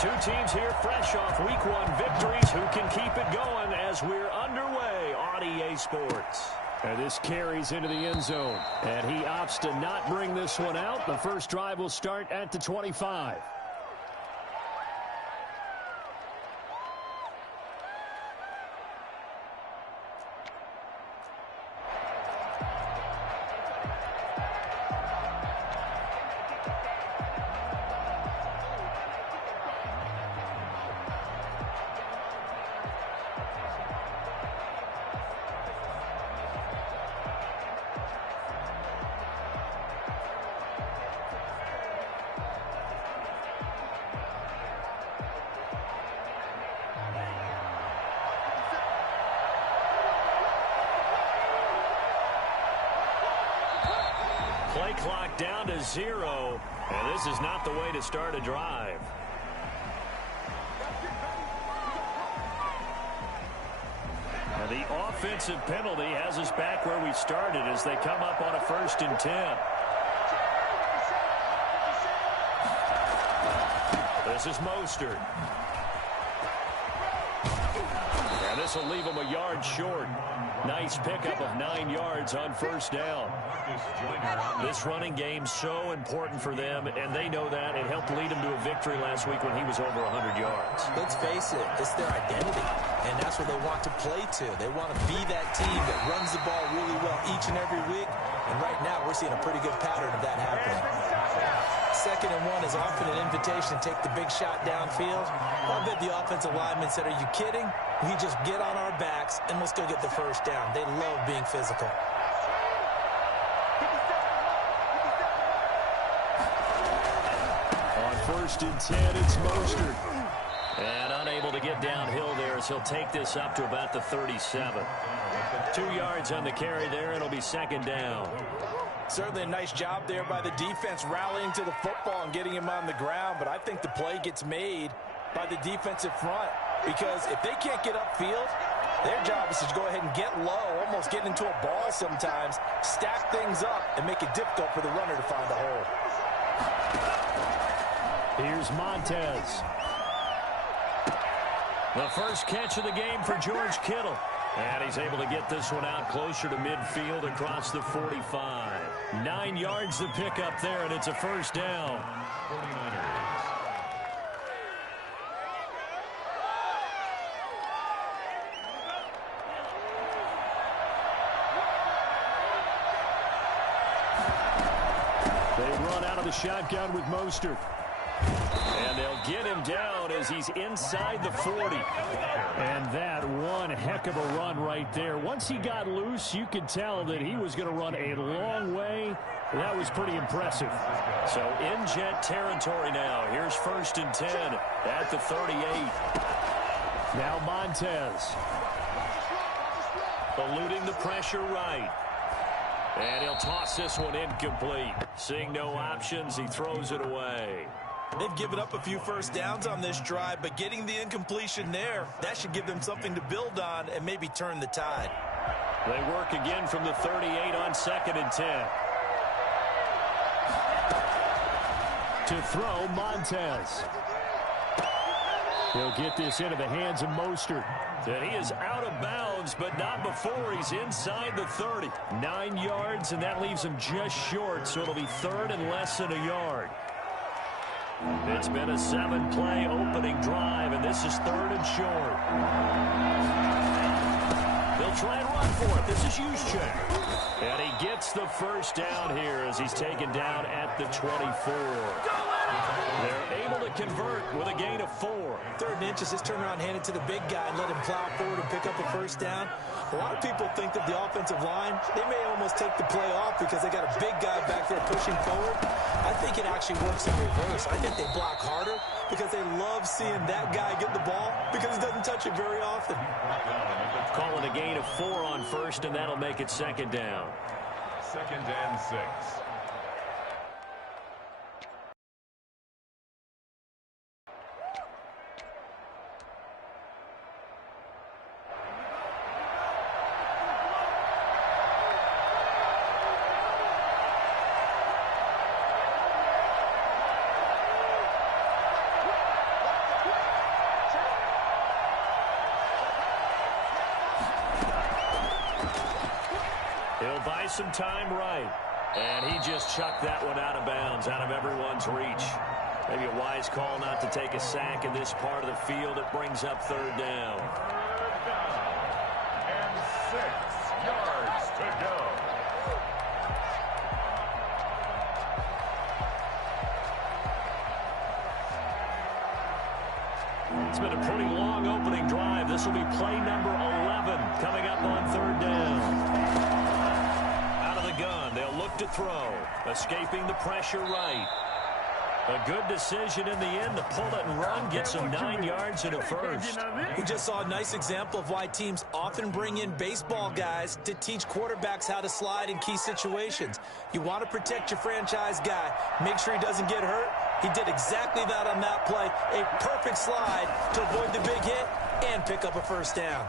Two teams here fresh off Week 1 victories. Who can keep it going as we're underway on EA Sports? And this carries into the end zone. And he opts to not bring this one out. The first drive will start at the 25. Play clock down to 0, and this is not the way to start a drive. And the offensive penalty has us back where we started as they come up on a 1st and 10. This is Mostert. And this will leave him a yard short. Nice pickup of 9 yards on 1st down. This running game's so important for them, and they know that. It helped lead them to a victory last week when he was over 100 yards. Let's face it, it's their identity, and that's what they want to play to. They want to be that team that runs the ball really well each and every week, and right now we're seeing a pretty good pattern of that happening. 2nd and 1 is often an invitation to take the big shot downfield. I bet the offensive lineman said, "Are you kidding? We just get on our backs and let's go get the 1st down." They love being physical. On 1st and 10, it's Mostert. And unable to get downhill there as he'll take this up to about the 37. 2 yards on the carry there. It'll be 2nd down. Certainly a nice job there by the defense rallying to the football and getting him on the ground, but I think the play gets made by the defensive front because if they can't get upfield, their job is to go ahead and get low, almost get into a ball sometimes, stack things up, and make it difficult for the runner to find a hole. Here's Montez. The first catch of the game for George Kittle. And he's able to get this one out closer to midfield across the 45. 9 yards to pick up there, and it's a 1st down. They run out of the shotgun with Mostert. And they'll get him down as he's inside the 40. And that one heck of a run right there. Once he got loose, you could tell that he was going to run a long way. That was pretty impressive. So in jet territory now. Here's 1st and 10 at the 38. Now Montez. Eluding the pressure right. And he'll toss this one incomplete. Seeing no options, he throws it away. They've given up a few 1st downs on this drive, but getting the incompletion there, that should give them something to build on and maybe turn the tide. They work again from the 38 on 2nd and 10. To throw, Montez. He'll get this into the hands of Mostert. And he is out of bounds, but not before he's inside the 30. 9 yards, and that leaves him just short, so it'll be 3rd and less than a yard. It's been a 7-play opening drive, and this is 3rd and short. They'll try and run for it. This is Juszczyk. And he gets the 1st down here as he's taken down at the 24. They're able to convert with a gain of 4. 3rd and inches, just turn around, hand it to the big guy, and let him plow forward and pick up a 1st down. A lot of people think that the offensive line, they may almost take the play off because they got a big guy back there pushing forward. I think it actually works in reverse. I think they block harder because they love seeing that guy get the ball because he doesn't touch it very often. Call it a gain of 4 on 1st, and that'll make it 2nd down. 2nd and 6. some time right. And he just chucked that one out of bounds, out of everyone's reach. Maybe a wise call not to take a sack in this part of the field. It brings up third down. Third down and 6 yards to go. It's been a pretty long opening drive. This will be play number 11 coming up on third down. Out of the gun, they'll look to throw. Escaping the pressure right. A good decision in the end to pull it and run, get some 9 yards and a first. We just saw a nice example of why teams often bring in baseball guys to teach quarterbacks how to slide in key situations. You want to protect your franchise guy. Make sure he doesn't get hurt. He did exactly that on that play. A perfect slide to avoid the big hit and pick up a first down.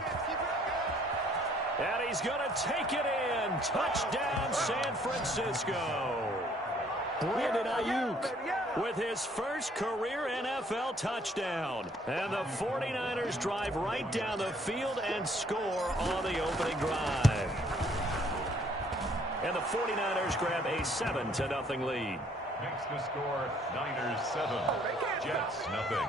And he's going to take it in. Touchdown, San Francisco. Brandon Ayuk with his first career NFL touchdown. And the 49ers drive right down the field and score on the opening drive. And the 49ers grab a 7-0 lead. Makes the score Niners 7, Jets nothing.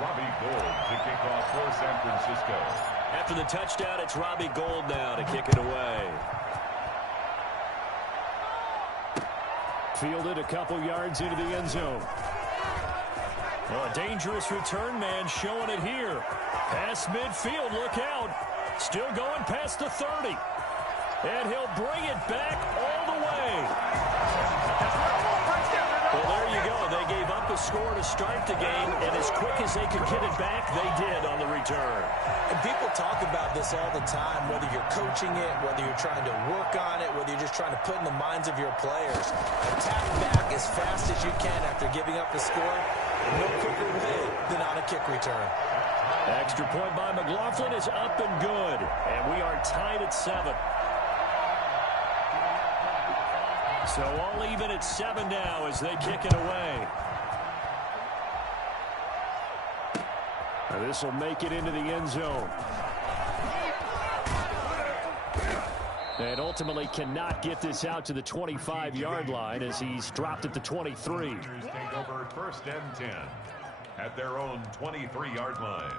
Robbie Gould to kick off for San Francisco. After the touchdown, it's Robbie Gould now to kick it away. Fielded a couple yards into the end zone. Well, a dangerous return man showing it here. Past midfield, look out. Still going past the 30. And he'll bring it back all the way. Well, there you go. They gave up a score to start the game, and as quick as they could get it back, they did on the return. And people talk about this all the time, whether you're coaching it, whether you're trying to work on it, whether you're just trying to put in the minds of your players. Attack back as fast as you can after giving up a score. No quicker way than on a kick return. Extra point by McLaughlin is up and good. And we are tied at 7. So all even at 7 now as they kick it away. This will make it into the end zone. And ultimately cannot get this out to the 25-yard line as he's dropped at the 23. Niners take over first and 10 at their own 23-yard line.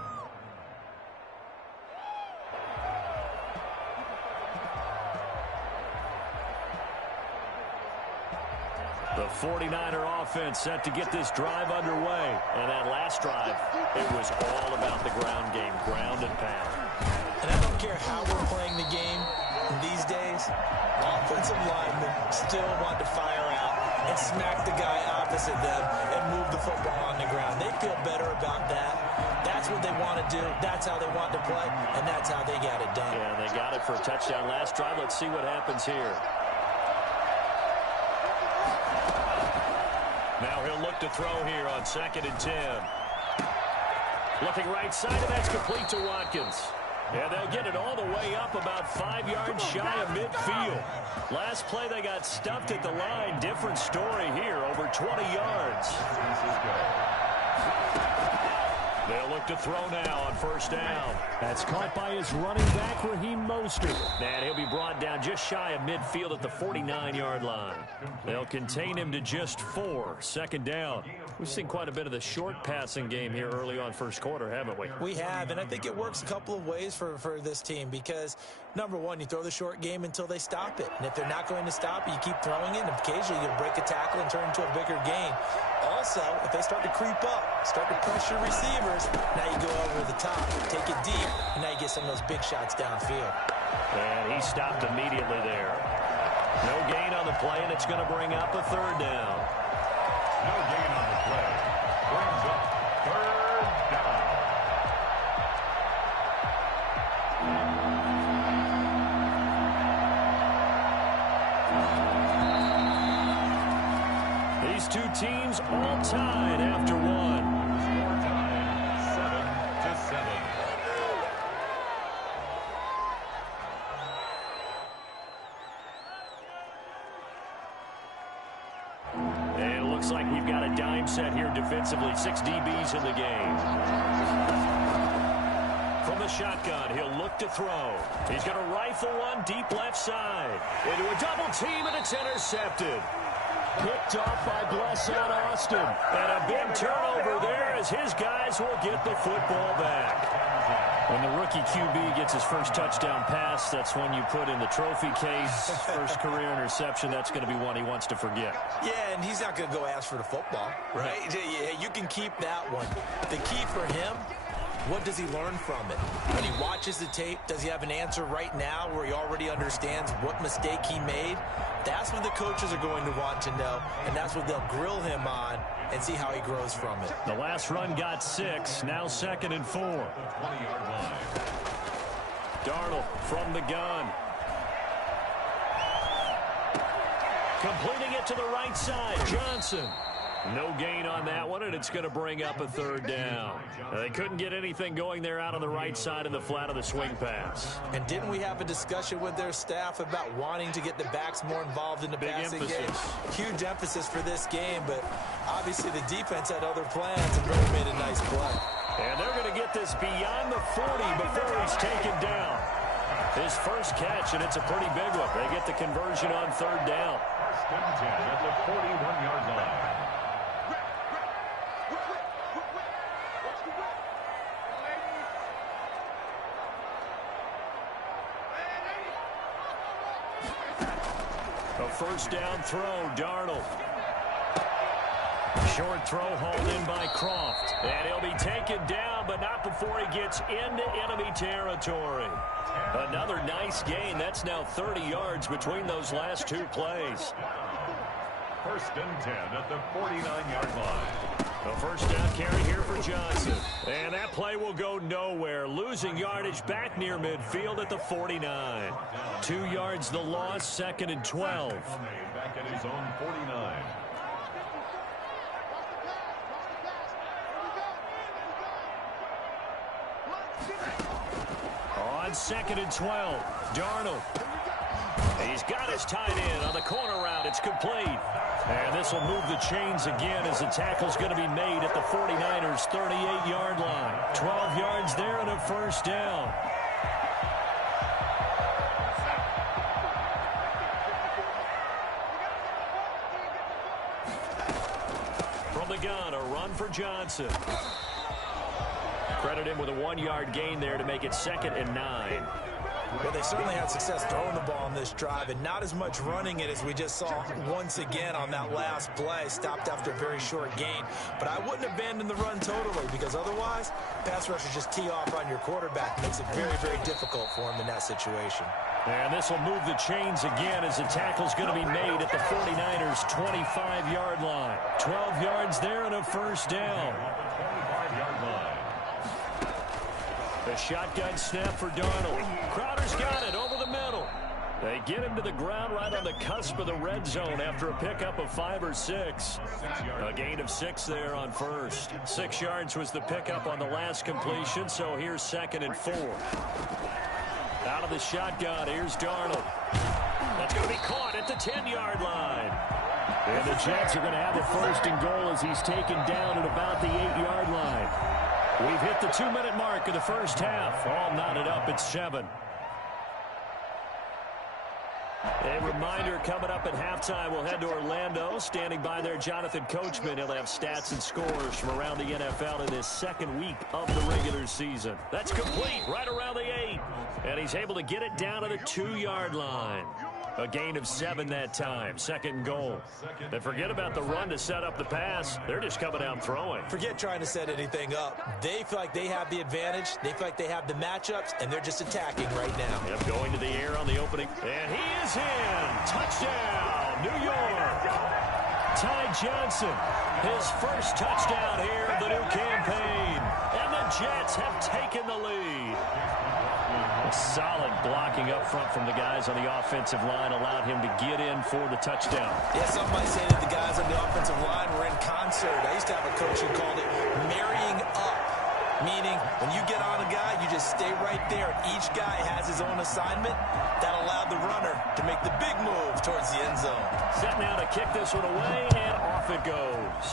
The 49er offense set to get this drive underway. And that last drive, it was all about the ground game, ground and pound. And I don't care how we're playing the game these days, offensive linemen still want to fire out and smack the guy opposite them and move the football on the ground. They feel better about that. That's what they want to do. That's how they want to play, and that's how they got it done. Yeah, they got it for a touchdown last drive. Let's see what happens here. Now he'll look to throw here on 2nd and 10. Looking right side, and that's complete to Watkins. And they'll get it all the way up about 5 yards shy of midfield. Last play, they got stuffed at the line. Different story here, over 20 yards. They'll look to throw now on first down. That's caught by his running back, Raheem Mostert. And he'll be brought down just shy of midfield at the 49-yard line. They'll contain him to just 4. 2nd down. We've seen quite a bit of the short passing game here early on first quarter, haven't we? We have, and I think it works a couple of ways for this team because, number one, you throw the short game until they stop it. And if they're not going to stop it, you keep throwing it, and occasionally you'll break a tackle and turn into a bigger gain. Also, if they start to creep up, start to pressure receivers, now you go over the top, take it deep, and now you get some of those big shots downfield. And he stopped immediately there. No gain on the play, and it's going to bring up a 3rd down. No gain on the play. Brings up 3rd down. These two teams all tied after one. Score tied 7-7. And it looks like we've got a dime set here defensively. 6 DBs in the game. shotgun. He'll look to throw. He's going to rifle one deep left side. Into a double team, and it's intercepted. Picked off by Blessed Austin. And a big turnover there as his guys will get the football back. When the rookie QB gets his first touchdown pass, that's when you put in the trophy case. First career interception, that's going to be one he wants to forget. Yeah, and he's not going to go ask for the football, right? Yeah, you can keep that one. The key for him, what does he learn from it? When he watches the tape, does he have an answer right now where he already understands what mistake he made? That's what the coaches are going to want to know, and that's what they'll grill him on and see how he grows from it. The last run got 6, now 2nd and 4. 20-yard line. Darnold from the gun. Completing it to the right side, Johnson. No gain on that one, and it's going to bring up a 3rd down. They couldn't get anything going there out on the right side of the flat of the swing pass. And didn't we have a discussion with their staff about wanting to get the backs more involved in the passing game? Huge emphasis for this game, but obviously the defense had other plans and really made a nice play. And they're going to get this beyond the 40 before he's taken down. His first catch, and it's a pretty big one. They get the conversion on 3rd down. 1st and 10 at the 41-yard line. A 1st down throw, Darnold. Short throw hauled in by Croft. And he'll be taken down, but not before he gets into enemy territory. Another nice gain. That's now 30 yards between those last 2 plays. 1st and 10 at the 49-yard line. A 1st down carry here for Johnson. And that play will go nowhere. Losing yardage back near midfield at the 49. 2 yards the loss, 2nd and 12. Back at his own 49. On 2nd and 12, Darnold. He's got his tight end on the corner route. It's complete. And this will move the chains again as the tackle's going to be made at the 49ers' 38-yard line. 12 yards there and a 1st down. From the gun, a run for Johnson. Credit him with a 1-yard gain there to make it 2nd and 9. Well, they certainly had success throwing the ball on this drive, and not as much running it as we just saw once again on that last play. Stopped after a very short gain. But I wouldn't abandon the run totally, because otherwise, pass rushers just tee off on your quarterback. Makes it very, very difficult for him in that situation. And this will move the chains again as the tackle's going to be made at the 49ers' 25-yard line. 12 yards there and a 1st down. 25-yard line. The shotgun snap for Darnold. Crowder's got it over the middle. They get him to the ground right on the cusp of the red zone after a pickup of 5 or 6. A gain of 6 there on 1st. 6 yards was the pickup on the last completion, so here's 2nd and 4. Out of the shotgun, here's Darnold. That's going to be caught at the 10-yard line. And the Jets are going to have the 1st and goal as he's taken down at about the 8-yard line. We've hit the 2-minute mark of the first half. All knotted up at 7. A reminder coming up at halftime, we'll head to Orlando. Standing by there, Jonathan Coachman. He'll have stats and scores from around the NFL in this 2nd week of the regular season. That's complete right around the 8. And he's able to get it down to the 2-yard line. A gain of 7 that time. 2nd and goal. And forget about the run to set up the pass. They're just coming out throwing. Forget trying to set anything up. They feel like they have the advantage. They feel like they have the matchups, and they're just attacking right now. Yep, going to the air on the opening. And he is in. Touchdown, New York. Ty Johnson, his first touchdown here of the new campaign. And the Jets have taken the lead. Solid blocking up front from the guys on the offensive line allowed him to get in for the touchdown. Yeah, some might say that the guys on the offensive line were in concert. I used to have a coach who called it marrying up, meaning when you get on a guy, you just stay right there. Each guy has his own assignment. That allowed the runner to make the big move towards the end zone. Set now to kick this one away, and off it goes.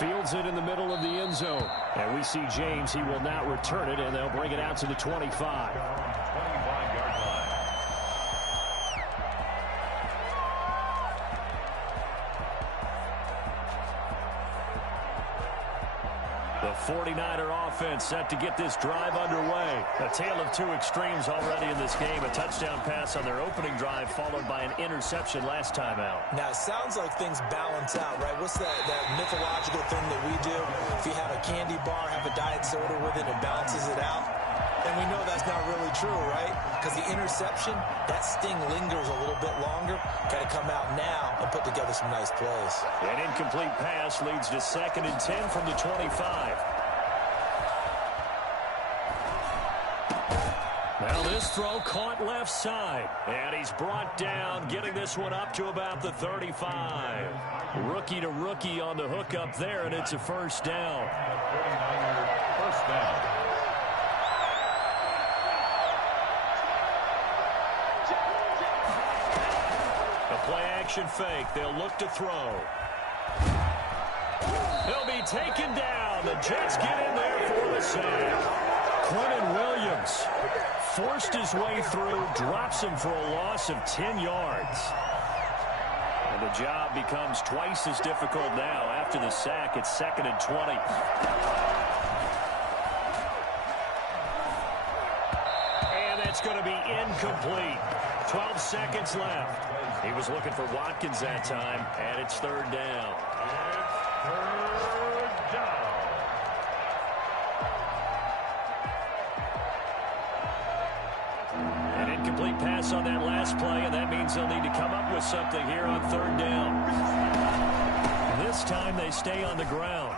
Fields it in the middle of the end zone. And we see James. He will not return it, and they'll bring it out to the 25. 25-yard line. The 49er offense set to get this drive underway. A tale of two extremes already in this game. A touchdown pass on their opening drive followed by an interception last time out. Now, it sounds like things balance out, right? What's that mythological thing that we do? If you have a candy bar, have a diet soda with it, it balances it out. And we know that's not really true, right? Because the interception, that sting lingers a little bit longer. Got to come out now and put together some nice plays. An incomplete pass leads to 2nd and 10 from the 25. Now this throw caught left side. And he's brought down, getting this one up to about the 35. Rookie to rookie on the hook up there, and it's a first down. 49er first down. Play-action fake. They'll look to throw. He'll be taken down. The Jets get in there for the sack. Quentin Williams forced his way through, drops him for a loss of 10 yards. And the job becomes twice as difficult now. After the sack, it's 2nd and 20. And that's going to be incomplete. 12 seconds left. He was looking for Watkins that time, and it's 3rd down. It's 3rd down. An incomplete pass on that last play, and that means they'll need to come up with something here on 3rd down. This time they stay on the ground.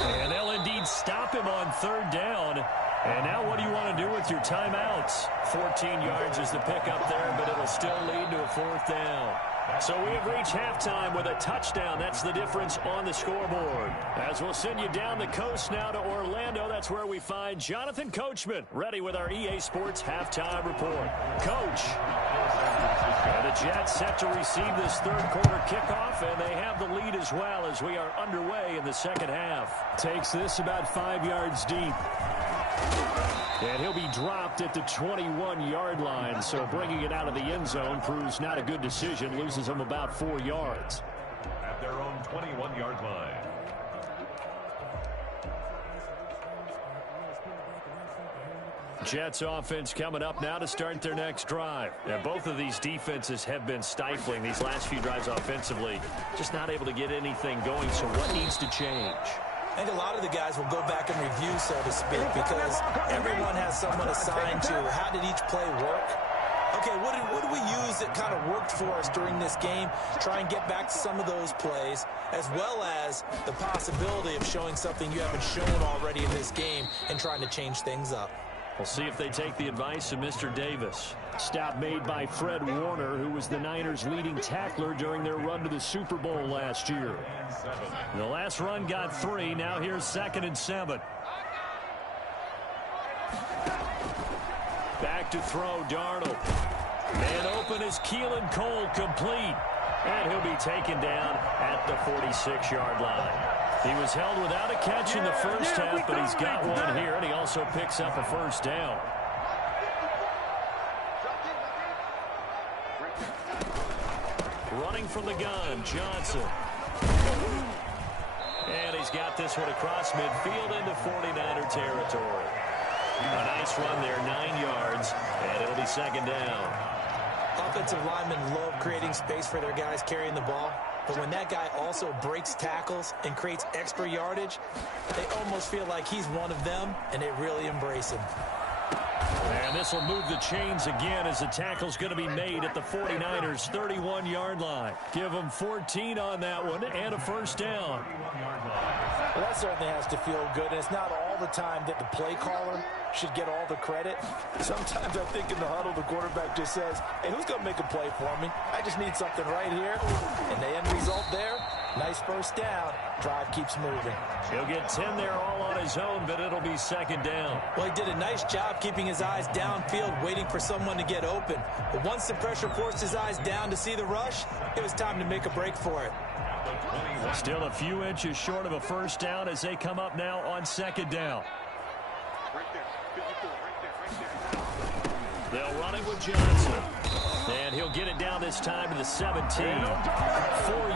And they'll indeed stop him on 3rd down. And now what do you want to do with your timeouts? 14 yards is the pickup there, but it'll still lead to a 4th down. So we have reached halftime with a touchdown. That's the difference on the scoreboard. As we'll send you down the coast now to Orlando, that's where we find Jonathan Coachman, ready with our EA Sports halftime report. Coach. And the Jets set to receive this 3rd quarter kickoff, and they have the lead as well as we are underway in the 2nd half. Takes this about 5 yards deep. And he'll be dropped at the 21-yard line, so bringing it out of the end zone proves not a good decision, loses him about 4 yards. At their own 21-yard line. Jets offense coming up now to start their next drive. And both of these defenses have been stifling these last few drives offensively. Just not able to get anything going, so what needs to change? I think a lot of the guys will go back and review, so to speak, because everyone has someone assigned to how did each play work. Okay, what did we use that kind of worked for us during this game? Try and get back to some of those plays, as well as the possibility of showing something you haven't shown already in this game and trying to change things up. We'll see if they take the advice of Mr. Davis. Stop made by Fred Warner, who was the Niners' leading tackler during their run to the Super Bowl last year. The last run got 3. Now here's 2nd and 7. Back to throw, Darnold. Man open is Keelan Cole, complete. And he'll be taken down at the 46-yard line. He was held without a catch in the first half, but he's got one here, and he also picks up a first down. Running from the gun, Johnson. And he's got this one across midfield into 49er territory. A nice run there, 9 yards, and it'll be 2nd down. Offensive linemen love creating space for their guys carrying the ball. But when that guy also breaks tackles and creates extra yardage, they almost feel like he's one of them, and they really embrace him. And this will move the chains again as the tackle's going to be made at the 49ers' 31-yard line. Give them 14 on that one and a first down. Well, that certainly has to feel good, and it's not all the time that the play caller should get all the credit. Sometimes I think in the huddle, the quarterback just says, hey, who's going to make a play for me? I just need something right here. And the end result there, nice first down. Drive keeps moving. He'll get 10 there all on his own, but it'll be 2nd down. Well, he did a nice job keeping his eyes downfield, waiting for someone to get open. But once the pressure forced his eyes down to see the rush, it was time to make a break for it. the 21. Still a few inches short of a first down as they come up now on second down. They'll run it with Johnson. And he'll get it down this time to the 17. 4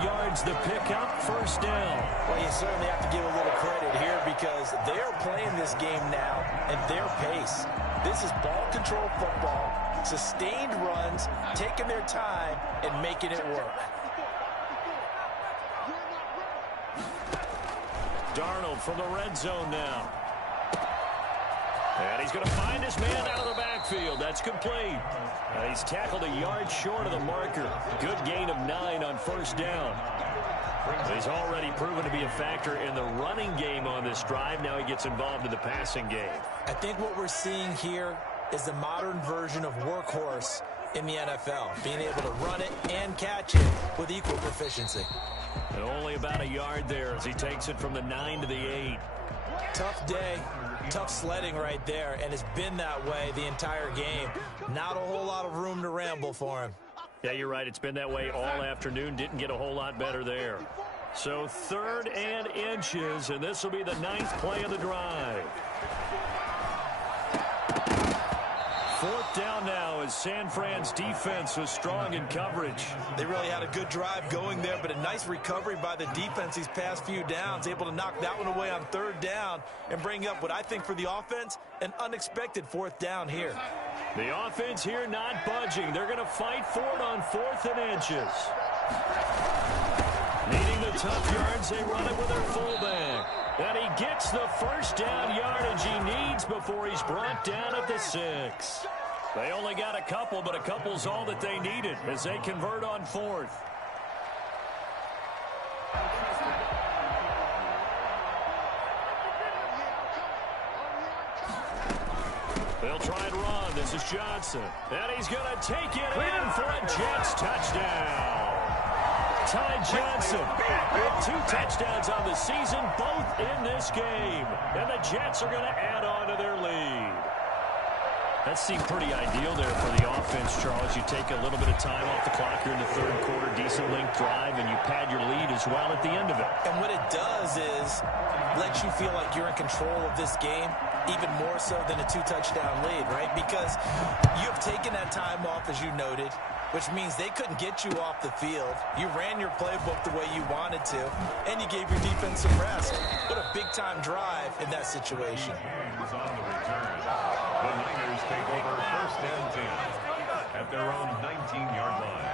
yards the pickup, first down. Well, you certainly have to give a little credit here because they're playing this game now at their pace. This is ball control football, sustained runs, taking their time, and making it work. Darnold from the red zone now. And he's going to find his man out of the backfield. That's complete. He's tackled a yard short of the marker. Good gain of 9 on first down. He's already proven to be a factor in the running game on this drive. Now he gets involved in the passing game. I think what we're seeing here is the modern version of workhorse in the NFL, being able to run it and catch it with equal proficiency. And only about a yard there as he takes it from the 9 to the 8. Tough day, tough sledding right there, and it's been that way the entire game. Not a whole lot of room to ramble for him. Yeah, you're right. It's been that way all afternoon. Didn't get a whole lot better there. So 3rd and inches, and this will be the 9th play of the drive. 4th down now as San Fran's defense was strong in coverage. They really had a good drive going there, but a nice recovery by the defense these past few downs, able to knock that one away on 3rd down and bring up what I think for the offense, an unexpected 4th down here. The offense here not budging. They're going to fight for it on 4th and inches. Needing the tough yards, they run it with their fullback. And he gets the first down yardage he needs before he's brought down at the 6. They only got a couple, but a couple's all that they needed as they convert on 4th. They'll try and run. This is Johnson. And he's going to take it in for a Jets touchdown. Ty Johnson with 2 touchdowns on the season, both in this game. And the Jets are going to add on to their lead. That seemed pretty ideal there for the offense, Charles. You take a little bit of time off the clock here in the 3rd quarter, decent length drive, and you pad your lead as well at the end of it. And what it does is lets you feel like you're in control of this game, even more so than a 2-touchdown lead, right? Because you have taken that time off, as you noted, which means they couldn't get you off the field. You ran your playbook the way you wanted to, and you gave your defense some rest. What a big-time drive in that situation. Is on the return. The Niners take over 1st and 10 at their own 19-yard line.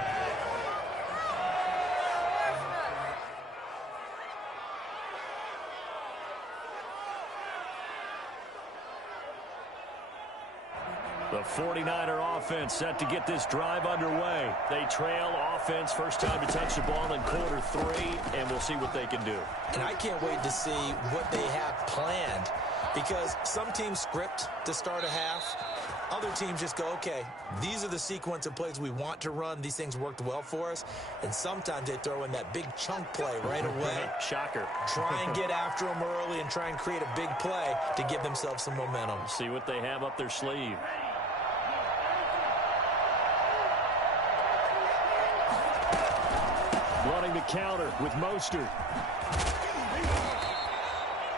The 49er offense set to get this drive underway. They trail offense, first time to touch the ball in quarter 3, and we'll see what they can do. And I can't wait to see what they have planned, because some teams script to start a half. Other teams just go, okay, these are the sequence of plays we want to run. These things worked well for us. And sometimes they throw in that big chunk play right away. Shocker. Try and get after them early and try and create a big play to give themselves some momentum. See what they have up their sleeve. Running the counter with Mostert.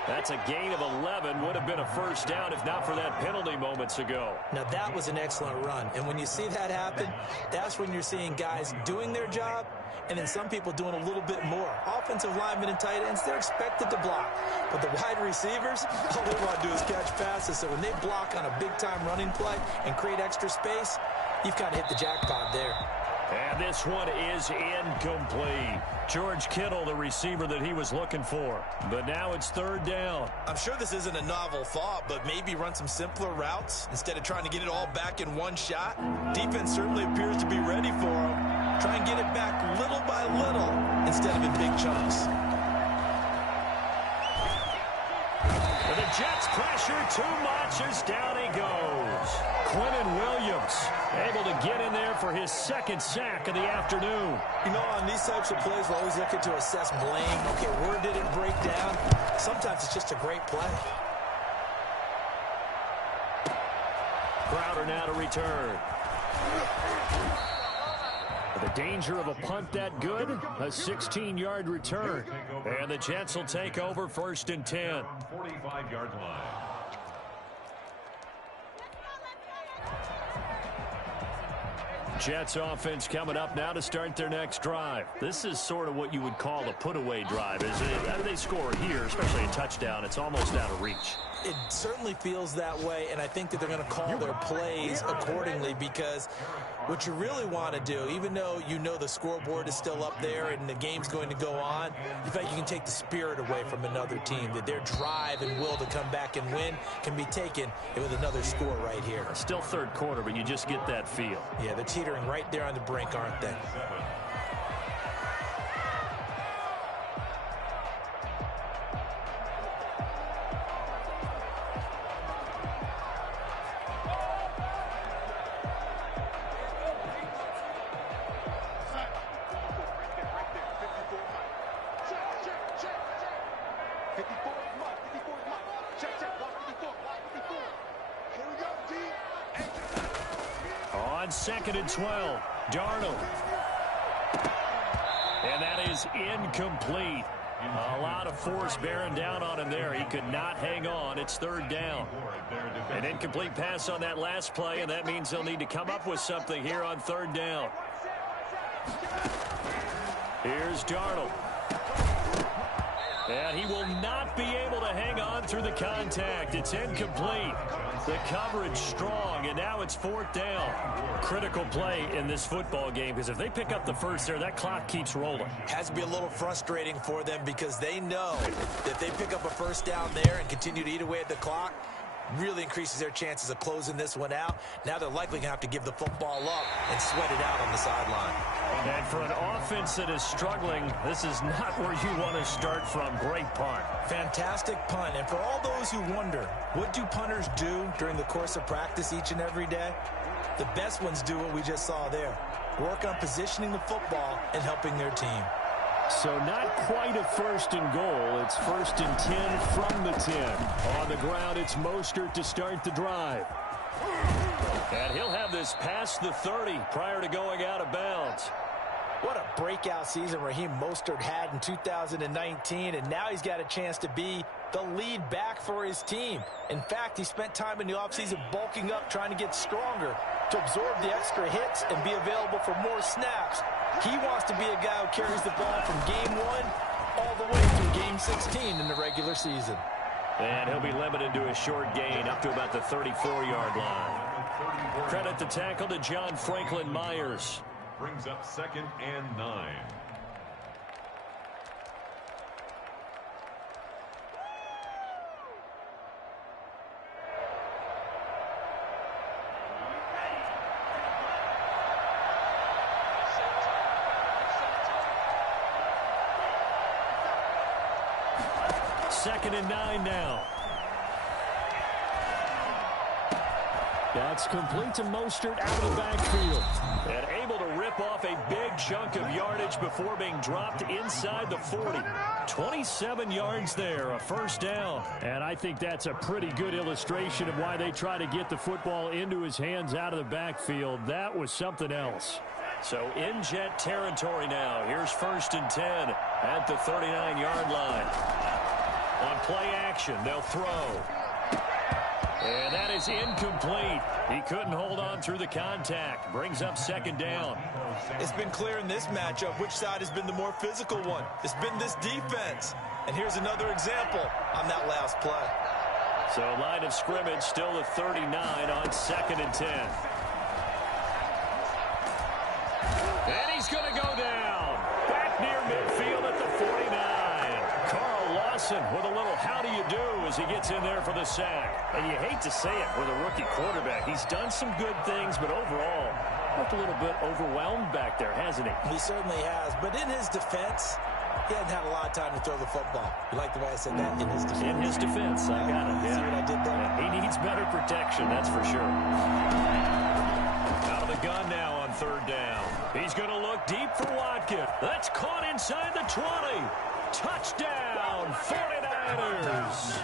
That's a gain of 11. Would have been a first down if not for that penalty moments ago. Now, that was an excellent run. And when you see that happen, that's when you're seeing guys doing their job and then some people doing a little bit more. Offensive linemen and tight ends, they're expected to block. But the wide receivers, all they want to do is catch passes. So when they block on a big-time running play and create extra space, you've kind of hit the jackpot there. And this one is incomplete. George Kittle, the receiver that he was looking for. But now it's 3rd down. I'm sure this isn't a novel thought, but maybe run some simpler routes instead of trying to get it all back in one shot. Defense certainly appears to be ready for him. Try and get it back little by little instead of in big chunks. And the Jets pressure too much as down he goes. Quinnen Williams able to get in there for his 2nd sack of the afternoon. You know, on these types of plays, we're always looking to assess blame. Okay, where did it break down? Sometimes it's just a great play. Crowder now to return. The danger of a punt that good, a 16-yard return. And the Jets will take over 1st and 10. 45-yard line. Jets offense coming up now to start their next drive. This is sort of what you would call a put-away drive, isn't it? How do they score here, especially a touchdown? It's almost out of reach. It certainly feels that way, and I think that they're going to call their plays accordingly, because what you really want to do, even though you know the scoreboard is still up there and the game's going to go on, in fact, you can take the spirit away from another team, that their drive and will to come back and win can be taken with another score right here. Still third quarter, but you just get that feel. Yeah, they're teetering right there on the brink, aren't they? On 2nd and 12, Darnold. And that is incomplete. A lot of force bearing down on him there. He could not hang on. It's 3rd down. An incomplete pass on that last play, and that means they'll need to come up with something here on 3rd down. Here's Darnold. And he will not be able to hang on through the contact. It's incomplete. The coverage strong, and now it's 4th down. Critical play in this football game, because if they pick up the first there, that clock keeps rolling. Has to be a little frustrating for them, because they know that if they pick up a first down there and continue to eat away at the clock, really increases their chances of closing this one out. Now they're likely going to have to give the football up and sweat it out on the sideline. And for an offense that is struggling, this is not where you want to start from. Great punt. Fantastic punt. And for all those who wonder, what do punters do during the course of practice each and every day? The best ones do what we just saw there. Work on positioning the football and helping their team. So not quite a 1st and goal. It's 1st and 10 from the 10. On the ground, it's Mostert to start the drive. And he'll have this past the 30 prior to going out of bounds. What a breakout season Raheem Mostert had in 2019, and now he's got a chance to be the lead back for his team. In fact, he spent time in the offseason bulking up, trying to get stronger to absorb the extra hits and be available for more snaps. He wants to be a guy who carries the ball from game 1 all the way through game 16 in the regular season. And he'll be limited to a short gain up to about the 34-yard line. Credit the tackle to John Franklin Myers. Brings up 2nd and 9. Second and 9 now. That's complete to Mostert out of the backfield. And able to rip off a big chunk of yardage before being dropped inside the 40. 27 yards there, a 1st down. And I think that's a pretty good illustration of why they try to get the football into his hands out of the backfield. That was something else. So in Jet territory now. Here's 1st and 10 at the 39-yard line. On play action, they'll throw. And that is incomplete. He couldn't hold on through the contact. Brings up 2nd down. It's been clear in this matchup which side has been the more physical one. It's been this defense. And here's another example on that last play. So line of scrimmage still the 39 on 2nd and 10. And he's going to go down. Back near midfield at the 49. Carl Lawson with a little how do you do as he gets in there for the sack. And you hate to say it with a rookie quarterback. He's done some good things, but overall, looked a little bit overwhelmed back there, hasn't he? He certainly has. But in his defense, he hasn't had a lot of time to throw the football. You like the way I said that? In his defense. In his defense, I got it. Yeah. See what I did there? Yeah, he needs better protection, that's for sure. Out of the gun now on 3rd down. He's going to look deep for Watkins. That's caught inside the 20. Touchdown, 49ers.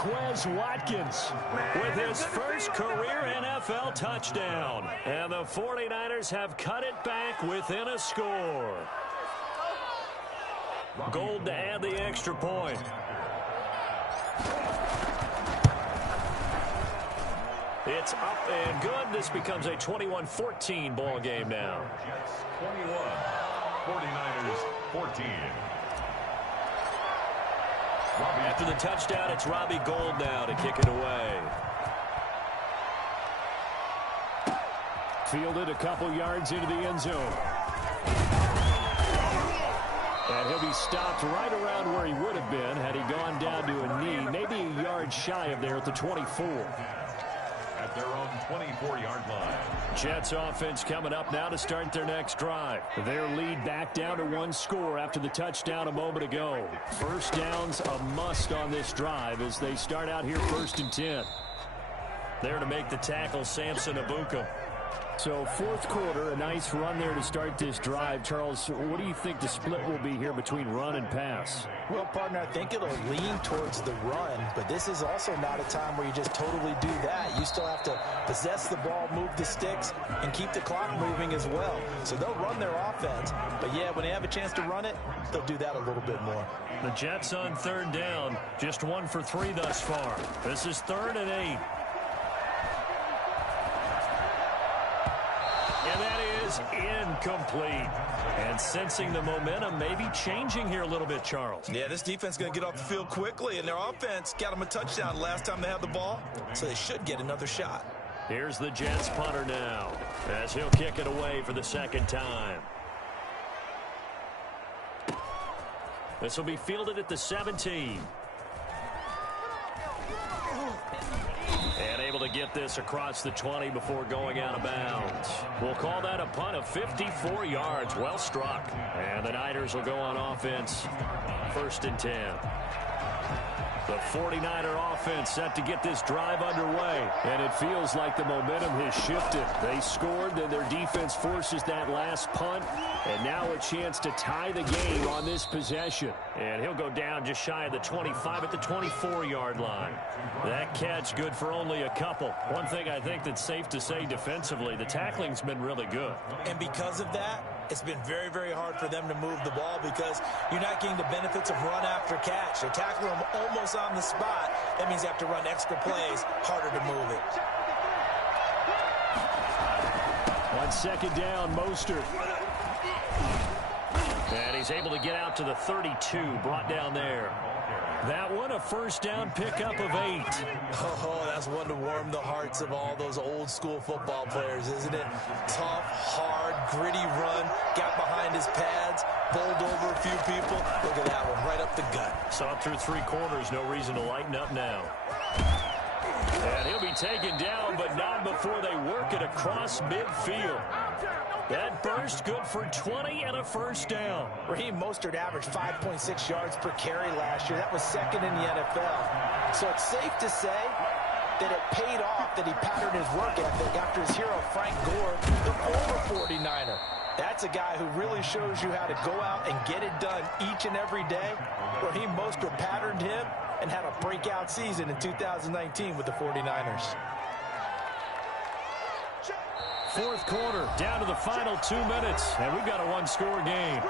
Quez Watkins with his first career NFL touchdown. And the 49ers have cut it back within a score. Gold to add the extra point. It's up and good. This becomes a 21-14 ball game now. Jets 21, 49ers 14. After the touchdown, it's Robbie Gould now to kick it away. Fielded a couple yards into the end zone. And he'll be stopped right around where he would have been had he gone down to a knee, maybe a yard shy of there at the 24. At their own 24-yard line. Jets offense coming up now to start their next drive. Their lead back down to one score after the touchdown a moment ago. First down's a must on this drive as they start out here 1st and 10. There to make the tackle, Samson Abuka. So fourth quarter, a nice run there to start this drive. Charles, what do you think the split will be here between run and pass? Well, partner, I think it'll lean towards the run, but this is also not a time where you just totally do that. You still have to possess the ball, move the sticks, and keep the clock moving as well. So they'll run their offense, but yeah, when they have a chance to run it, they'll do that a little bit more. The Jets on 3rd down, just 1 for 3 thus far. This is 3rd and 8. And that is incomplete. And sensing the momentum may be changing here a little bit, Charles. Yeah, this defense is going to get off the field quickly, and their offense got them a touchdown last time they had the ball, so they should get another shot. Here's the Jets punter now, as he'll kick it away for the 2nd time. This will be fielded at the 17. And able to get this across the 20 before going out of bounds. We'll call that a punt of 54 yards. Well struck. And the Niners will go on offense. 1st and 10. The 49er offense set to get this drive underway. And it feels like the momentum has shifted. They scored, then their defense forces that last punt. And now a chance to tie the game on this possession. And he'll go down just shy of the 25 at the 24-yard line. That catch good for only a couple. One thing I think that's safe to say defensively, the tackling's been really good. And because of that, it's been very, very hard for them to move the ball because you're not getting the benefits of run after catch. They're tackling them almost on the spot. That means you have to run extra plays, harder to move it. On 2nd down, Mostert. And he's able to get out to the 32, brought down there. That one, a 1st down pickup of 8. Oh, that's one to warm the hearts of all those old school football players, isn't it? Tough, hard, gritty run, got behind his pads, bowled over a few people. Look at that one, right up the gut. Saw through 3 quarters, no reason to lighten up now. And he'll be taken down, but not before they work it across midfield. That burst good for 20 and a 1st down. Raheem Mostert averaged 5.6 yards per carry last year. That was 2nd in the NFL. So it's safe to say that it paid off that he patterned his work ethic after his hero Frank Gore, the former 49er. That's a guy who really shows you how to go out and get it done each and every day. Raheem Mostert patterned him and had a breakout season in 2019 with the 49ers. 4th quarter, down to the final 2 minutes, and we've got a 1-score game.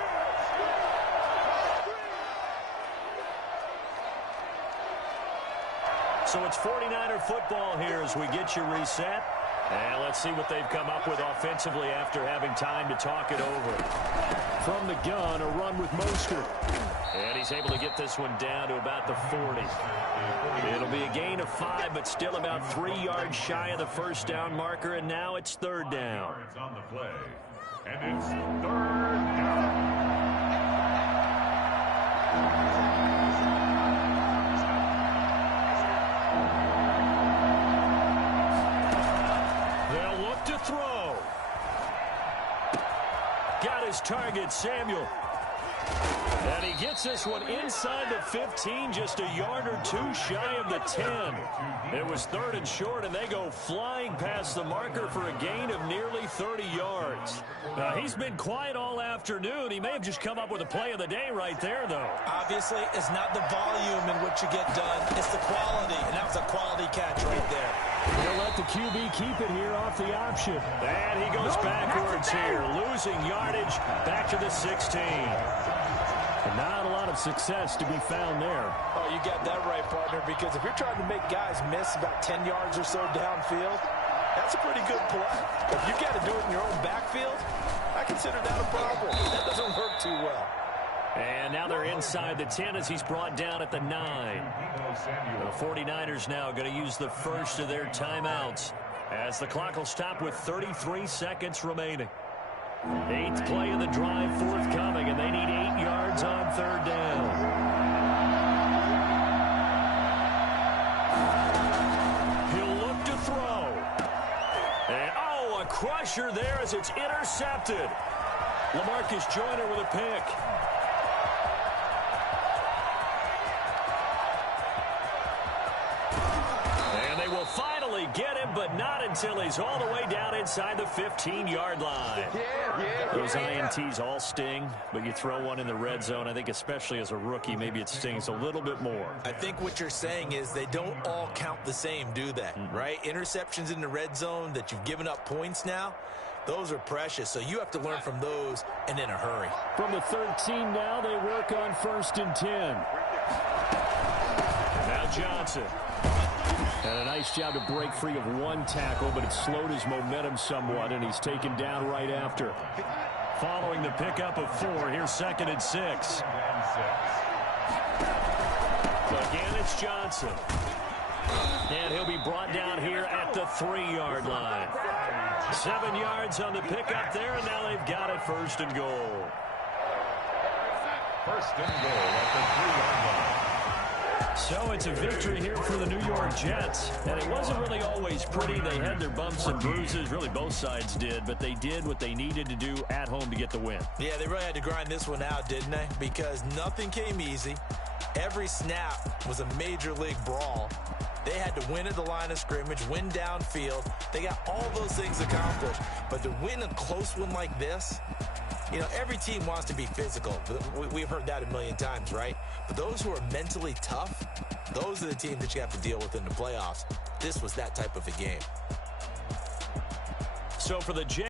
So it's 49er football here as we get you reset. And let's see what they've come up with offensively after having time to talk it over. From the gun, a run with Mostert. And he's able to get this one down to about the 40. It'll be a gain of 5, but still about 3 yards shy of the 1st down marker, and now it's 3rd down. On the play, and it's 3rd down. They'll look to throw. Got his target, Samuel. And he gets this one inside the 15, just a yard or two shy of the 10. It was 3rd and short, and they go flying past the marker for a gain of nearly 30 yards. He's been quiet all afternoon. He may have just come up with a play of the day right there, though. Obviously, it's not the volume in which you get done. It's the quality, and that was a quality catch right there. They'll let the QB keep it here off the option. And he goes backwards here, losing yardage back to the 16. And not a lot of success to be found there. Oh, you got that right, partner, because if you're trying to make guys miss about 10 yards or so downfield, that's a pretty good play. If you got to do it in your own backfield, I consider that a problem. That doesn't work too well. And now they're inside the 10 as he's brought down at the 9. The 49ers now going to use the first of their timeouts as the clock will stop with 33 seconds remaining. 8th play of the drive forthcoming, and they need 8 yards on 3rd down. He'll look to throw. And, a crusher there as it's intercepted. LaMarcus Joyner with a pick. Finally get him, but not until he's all the way down inside the 15-yard line. Those INTs all sting, but you throw one in the red zone, I think especially as a rookie, maybe it stings a little bit more. I think what you're saying is they don't all count the same, do they? Right? Interceptions in the red zone that you've given up points now, those are precious, so you have to learn from those and in a hurry. From the 13 now, they work on 1st and 10. Now Johnson. And a nice job to break free of one tackle, but it slowed his momentum somewhat, and he's taken down right after. Following the pickup of 4, here's 2nd and 6. Again, it's Johnson. And he'll be brought down here at the 3-yard line. 7 yards on the pickup there, and now they've got it 1st and goal. 1st and goal at the 3-yard line. So it's a victory here for the New York Jets. And it wasn't really always pretty. They had their bumps and bruises. Really, both sides did. But they did what they needed to do at home to get the win. Yeah, they really had to grind this one out, didn't they? Because nothing came easy. Every snap was a major league brawl. They had to win at the line of scrimmage, win downfield. They got all those things accomplished. But to win a close one like this, you know, every team wants to be physical. We've heard that a million times, right? But those who are mentally tough, those are the teams that you have to deal with in the playoffs. This was that type of a game. So for the Jets,